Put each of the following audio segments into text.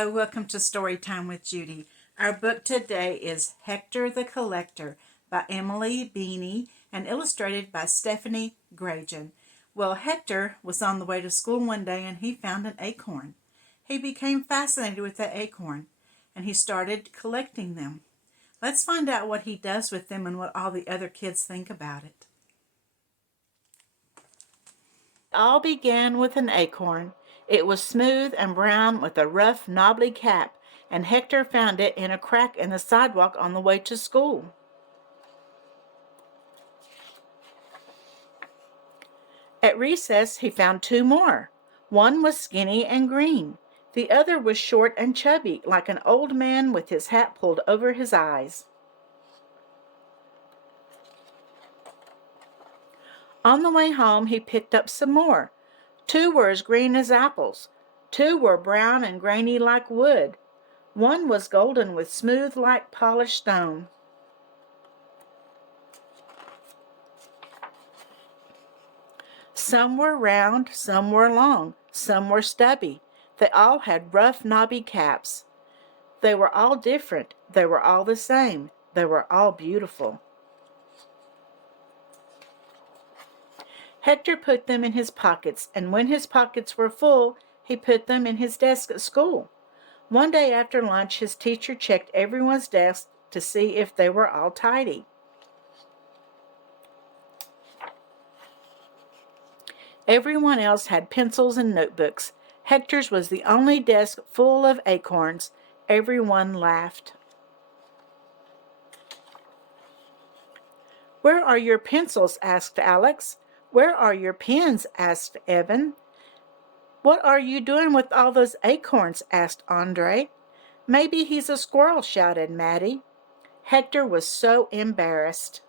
Hello, welcome to Storytime with Judy. Our book today is Hector the Collector by Emily Beanie and illustrated by Stephanie Grajan. Well, Hector was on the way to school one day and he found an acorn. He became fascinated with that acorn and he started collecting them. Let's find out what he does with them and what all the other kids think about it. It all began with an acorn. It was smooth and brown with a rough, knobbly cap, and Hector found it in a crack in the sidewalk on the way to school. At recess, he found two more. One was skinny and green. The other was short and chubby, like an old man with his hat pulled over his eyes. On the way home, he picked up some more. Two were as green as apples. Two were brown and grainy like wood. One was golden with smooth like polished stone. Some were round, some were long, some were stubby. They all had rough, knobby caps. They were all different. They were all the same. They were all beautiful. Hector put them in his pockets, and when his pockets were full, he put them in his desk at school. One day after lunch, his teacher checked everyone's desk to see if they were all tidy. Everyone else had pencils and notebooks. Hector's was the only desk full of acorns. Everyone laughed. "Where are your pencils?" asked Alex. "Where are your pens?" asked Evan. "What are you doing with all those acorns?" asked Andre. "Maybe he's a squirrel," shouted Maddie. Hector was so embarrassed.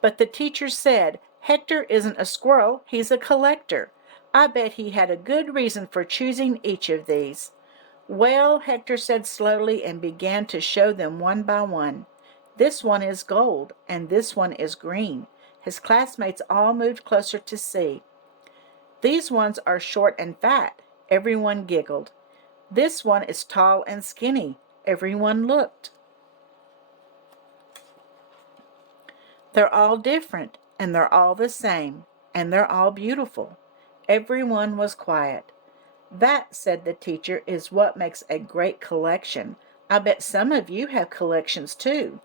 But the teacher said, "Hector isn't a squirrel, he's a collector. I bet he had a good reason for choosing each of these." "Well," Hector said slowly and began to show them one by one. "This one is gold, and this one is green." His classmates all moved closer to see. "These ones are short and fat." Everyone giggled. "This one is tall and skinny." Everyone looked. "They're all different, and they're all the same, and they're all beautiful." Everyone was quiet. "That," said the teacher, "is what makes a great collection. I bet some of you have collections too."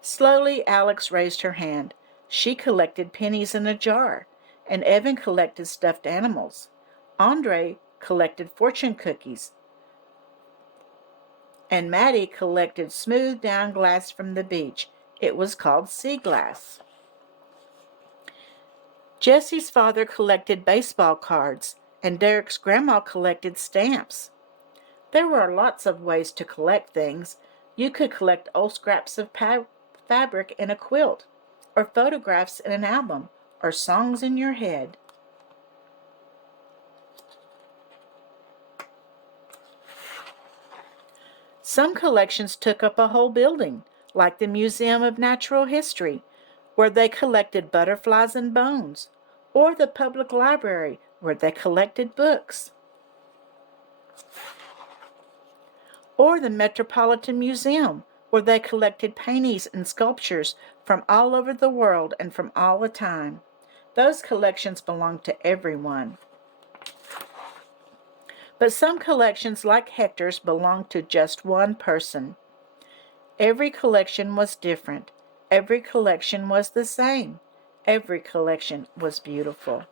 Slowly, Alex raised her hand. She collected pennies in a jar, and Evan collected stuffed animals. Andre collected fortune cookies, and Maddie collected smooth down glass from the beach. It was called sea glass. Jesse's father collected baseball cards, and Derek's grandma collected stamps. There were lots of ways to collect things. You could collect old scraps of fabric in a quilt, or photographs in an album, or songs in your head. Some collections took up a whole building, like the Museum of Natural History, where they collected butterflies and bones, or the public library, where they collected books, or the Metropolitan Museum, where they collected paintings and sculptures from all over the world and from all the time. Those collections belonged to everyone. But some collections, like Hector's, belonged to just one person. Every collection was different. Every collection was the same. Every collection was beautiful.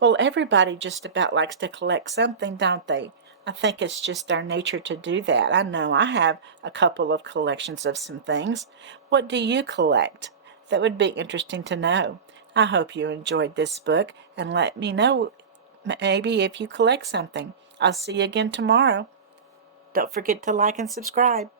Well, everybody just about likes to collect something, don't they? I think it's just our nature to do that. I know I have a couple of collections of some things. What do you collect? That would be interesting to know. I hope you enjoyed this book, and let me know maybe if you collect something. I'll see you again tomorrow. Don't forget to like and subscribe.